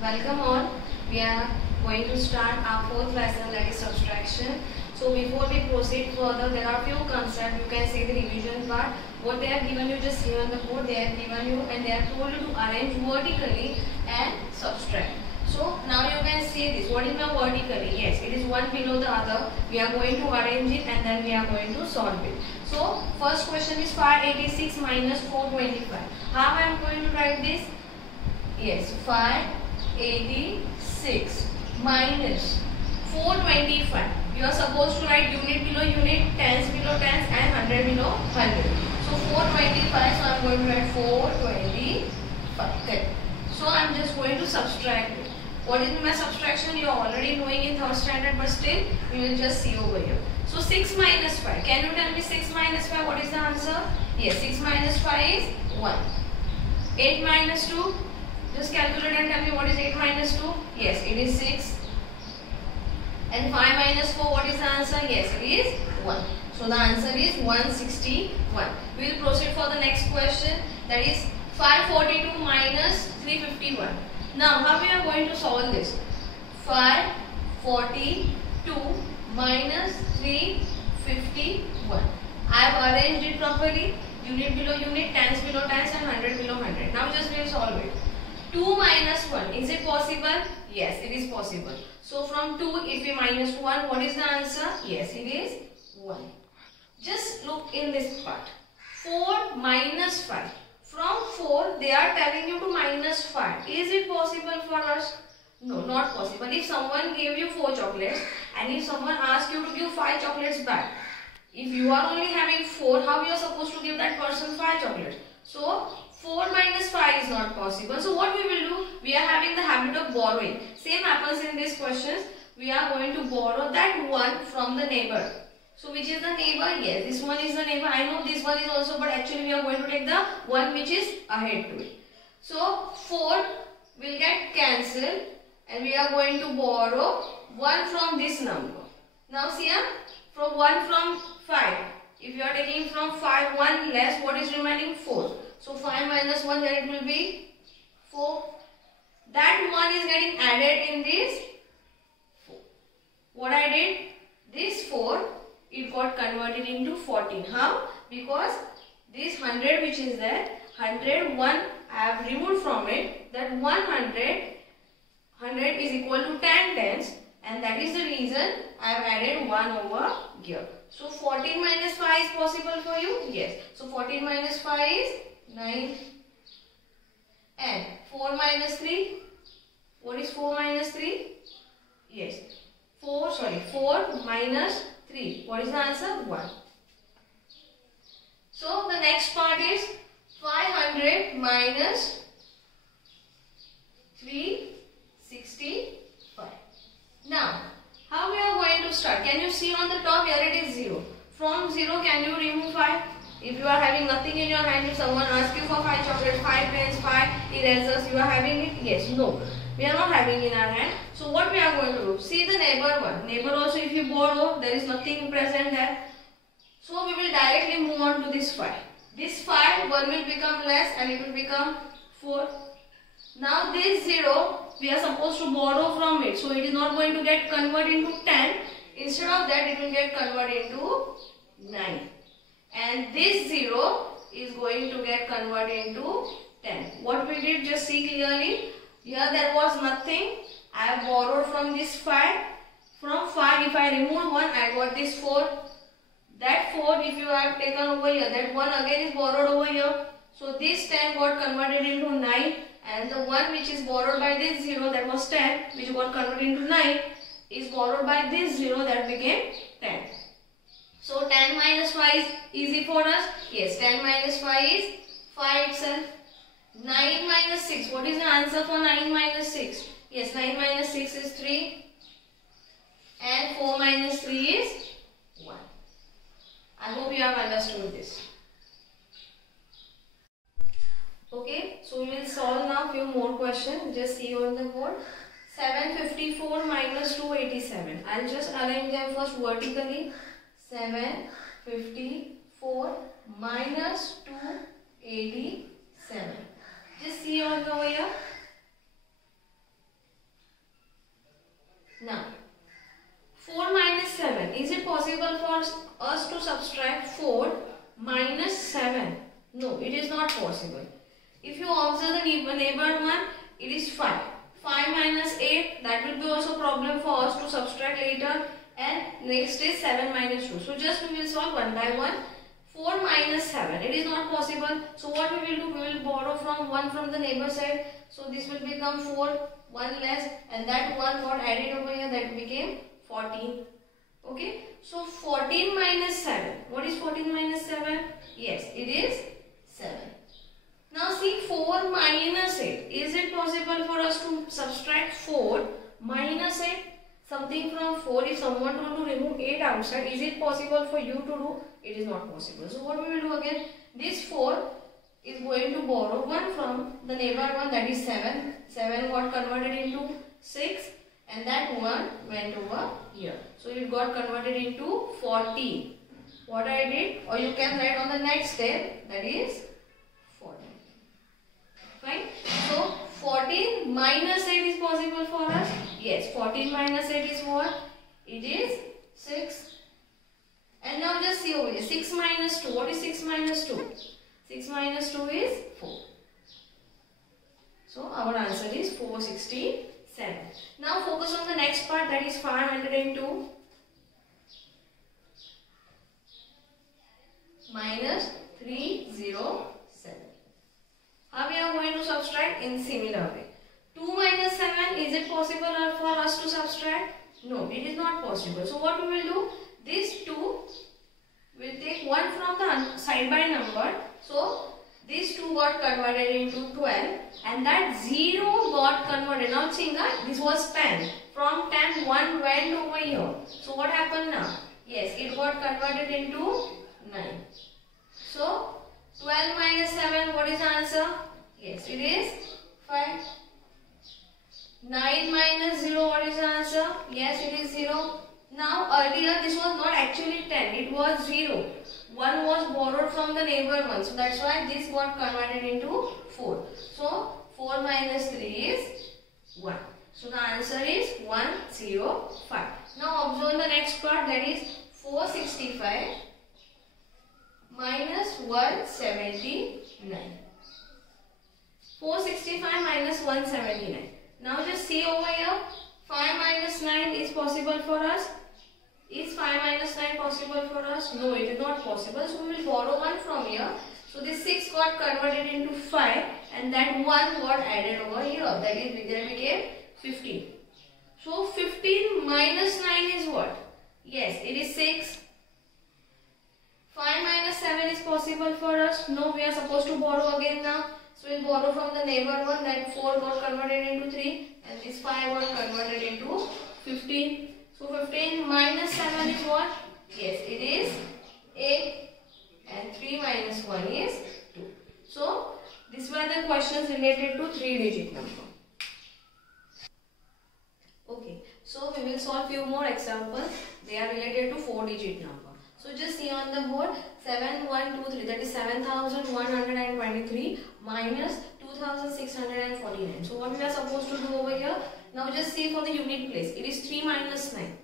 Welcome all. We are going to start our fourth lesson, that is subtraction. So before we proceed further, there are few concepts. You can see the revision part. What they have given you just here on the board, they have given you and they have told you to arrange vertically and subtract. So now you can see this. What is now vertically? Yes, it is one below the other. We are going to arrange it and then we are going to solve it. So first question is 586 minus 425. How I am going to write this? Yes, 586 minus 425. You are supposed to write unit below unit, tens below tens and 100 below 100. So 425, so I am going to write 425. Okay. So I am just going to subtract it. What is my subtraction? You are already knowing in third standard, but still you will just see over here. So 6 minus 5. Can you tell me 6 minus 5? What is the answer? Yes, 6 minus 5 is 1. 8 minus 2. Just calculate and tell me what is 8 minus 2. Yes, it is 6. And 5 minus 4, what is the answer? Yes, it is 1. So the answer is 161. We will proceed for the next question. That is 542 minus 351. Now, how we are going to solve this? 542 minus 351. I have arranged it properly. Unit below unit, tens below tens and 100 below 100. Now just we will solve it. 2 minus 1. Is it possible? Yes, it is possible. So from 2, if we minus 1, what is the answer? Yes, it is 1. Just look in this part. 4 minus 5. From 4, they are telling you to minus 5. Is it possible for us? No, not possible. If someone gave you 4 chocolates and if someone asked you to give 5 chocolates back, if you are only having 4, how you are supposed to give that person 5 chocolates? So 4 minus 5 is not possible. So what we will do? We are having the habit of borrowing. Same happens in these questions. We are going to borrow that one from the neighbor. So which is the neighbor? Yes, this one is the neighbor. I know this one is also, but actually we are going to take the one which is ahead to it. So 4 will get cancelled and we are going to borrow 1 from this number. Now see here, from 1 from 5. If you are taking from 5, 1 less, what is remaining? 4. So 5 minus 1, then it will be 4. That 1 is getting added in this 4. What I did? This 4, it got converted into 14. How? Because this 100 which is there, 100, 1 I have removed from it. That 100 is equal to 10 tens. And that is the reason I have added 1 over here. So 14 minus 5 is possible for you? Yes. So 14 minus 5 is 9. And 4 minus 3. What is 4 minus 3? Yes. 4 minus 3. What is the answer? 1. So the next part is 500 minus 365. Now, how we are going to start? Can you see on the top here it is 0. From 0, can you remove 5? If you are having nothing in your hand, if someone asks you for 5 chocolates, 5 pens, 5 erasers, you are having it? Yes, no. We are not having in our hand. So what we are going to do? See the neighbor one. Neighbor also if you borrow, there is nothing present there. So we will directly move on to this 5. This 5, 1 will become less and it will become 4. Now this 0, we are supposed to borrow from it. So it is not going to get converted into 10. Instead of that, it will get converted into 9. And this 0 is going to get converted into 10. What we did, just see clearly. Here there was nothing. I have borrowed from this 5. From 5, if I remove 1, I got this 4. That 4, if you have taken over here, that 1 again is borrowed over here. So this 10 got converted into 9. And the 1 which is borrowed by this 0, that was 10, which got converted into 9, is borrowed by this 0, that became 10. So 10 minus 5 is easy for us. Yes, 10 minus 5 is 5 itself. 9 minus 6. What is the answer for 9 minus 6? Yes, 9 minus 6 is 3. And 4 minus 3 is 1. I hope you have understood this. Okay, so we will solve now few more questions. Just see on the board. 754 minus 287. I'll just arrange them first vertically. 754 minus 287. Just see on over here. us to subtract 4 minus 7? No, it is not possible. If you observe the neighbor one, it is 5. 5 minus 8, that will be also problem for us to subtract later. And next is 7 minus 2. So just we will solve one by one. 4 minus 7, it is not possible. So what we will do, we will borrow from 1 from the neighbor side. So this will become 4, 1 less, and that 1 got added over here, that became 14. Okay, so 14 minus 7. What is 14 minus 7? Yes, it is 7. Now see 4 minus 8. Is it possible for us to subtract 4 minus 8? Something from 4, if someone want to remove 8 outside, is it possible for you to do? It is not possible. So what we will do again, this 4 is going to borrow 1 from the neighbor one, that is 7. 7 got converted into 6, and that 1 went over here. So it got converted into 14. What I did, or you can write on the next step, that is 14. Fine. So 14 minus 8 is possible for us. Yes, 14 minus 8 is what? It is 6. And now just see over here. 6 minus 2. What is 6 minus 2? 6 minus 2 is 4. So our answer is 467. Now focus on the next part, that is 502 minus 307. How we are going to subtract? In similar way. 2 minus 7, is it possible for us to subtract? No, it is not possible. So what we will do? This 2 will take 1 from the side by number. So this 2 got converted into 12, and that 0 got converted. Now see that this was 10. From 10, 1 went over here. So what happened now? Yes, it got converted into 9. So 12 minus 7, what is the answer? Yes, it is 5. 9 minus 0, what is the answer? Yes, it is 0. Now earlier this was not actually 10, it was 0. 1 was borrowed from the neighbor one. So that's why this got converted into 4. So 4 minus 3 is 1. So the answer is 105. Now observe the next part, that is 465 minus 179. 465 minus 179. Now just see over here, 5 minus 9 is possible for us. Is 5 minus 9 possible for us? No, it is not possible. So we will borrow 1 from here. So this 6 got converted into 5, and that 1 got added over here. That is, there became 15. So 15 minus 9 is what? Yes, it is 6. 5 minus 7 is possible for us. No, we are supposed to borrow again now. So we will borrow from the neighbor one, that 4 got converted into 3, and this 5 got converted into 15. So 15 minus 7 is what? Yes, it is 8, and 3 minus 1 is 2. So these were the questions related to 3-digit number. Okay, so we will solve few more examples. They are related to 4-digit number. So just see on the board, 7123, that is 7123 minus 2649. So what we are supposed to do over here? Now just see for the unit place. It is 3 minus 9.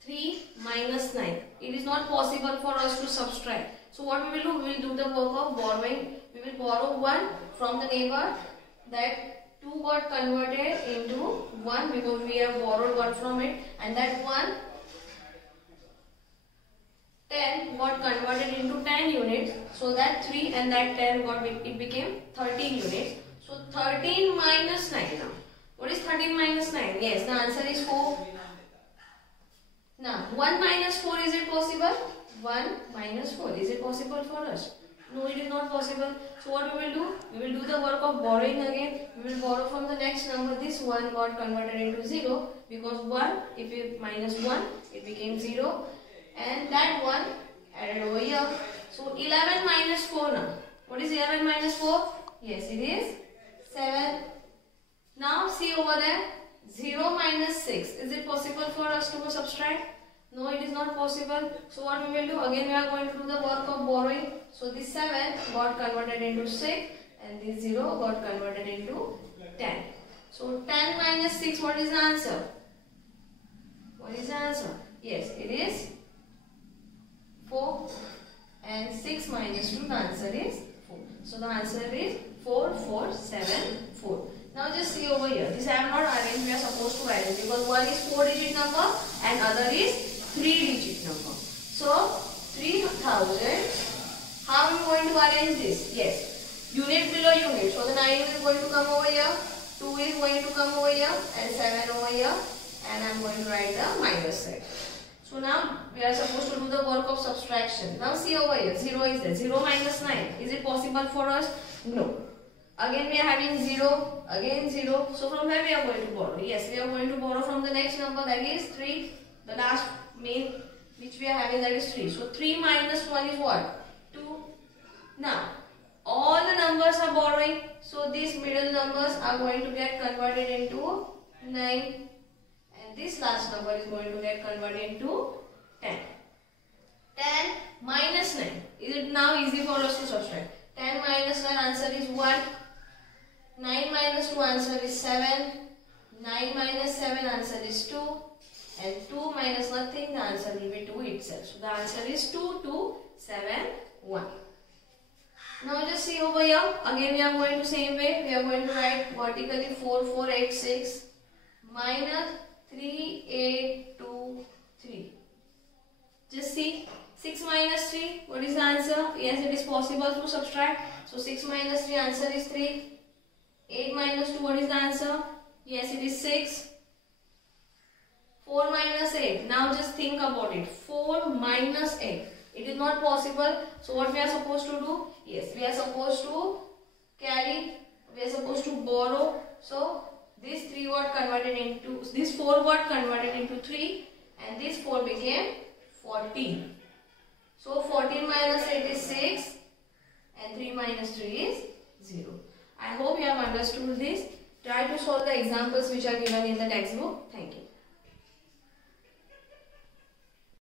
3 minus 9. It is not possible for us to subtract. So what we will do? We will do the work of borrowing. We will borrow 1 from the neighbor. That 2 got converted into 1 because we have borrowed 1 from it. And that 1, 10 got converted into 10 units. So that 3 and that 10 got, it became 13 units. So 13 minus 9 now. What is 13 minus 9? Yes, the answer is 4. Now 1 minus 4, is it possible? 1 minus 4, is it possible for us? No, it is not possible. So what we will do? We will do the work of borrowing again. We will borrow from the next number. This 1 got converted into 0 because 1, if we minus 1, it became 0. And that 1 added over here. So 11 minus 4 now. What is 11 minus 4? Yes, it is 7. Now see over there, 0 minus 6. Is it possible for us to subtract? No, it is not possible. So what we will do? Again we are going to do the work of borrowing. So this 7 got converted into 6 and this 0 got converted into 10. So 10 minus 6, what is the answer? What is the answer? Yes, it is 4. And 6 minus 2, the answer is 4. So the answer is 4, 4, 7, 4. Now just see over here. This I have not arranged. We are supposed to arrange because one is 4-digit number and other is 3-digit number. So 3000. How are we going to arrange this? Yes. Unit below unit. So the 9 is going to come over here. 2 is going to come over here. And 7 over here. And I am going to write the minus side. So now we are supposed to do the work of subtraction. Now see over here. 0 is there. 0 minus 9. Is it possible for us? No. Again we are having 0. Again 0. So from where we are going to borrow? Yes, we are going to borrow from the next number, that is 3. The last main which we are having, that is 3. So 3 minus 1 is what? 2. Now all the numbers are borrowing. So these middle numbers are going to get converted into 9. And this last number is going to get converted into 10. 10 minus 9. Is it now easy for us to subtract? 10 minus 9, answer is 1. 9 minus 2, answer is 7. 9 minus 7, answer is 2. And 2 minus nothing, the answer will be 2 itself. So the answer is 2, 2, 7, 1. Now just see over here. Again we are going to same way. We are going to write vertically 4, 4, 8, 6 minus 3, 8, 2, 3. Just see. 6 minus 3, what is the answer? Yes, it is possible to subtract. So 6 minus 3, answer is 3. 8 minus 2, what is the answer? Yes, it is 6. 4 minus 8. Now just think about it. 4 minus 8. It is not possible. So what we are supposed to do? Yes, we are supposed to carry. We are supposed to borrow. So this 3 got converted into, this 4 got converted into 3. And this 4 became 14. So 14 minus 8 is 6 and 3 minus 3 is 0. I hope you have understood this. Try to solve the examples which are given in the textbook. Thank you.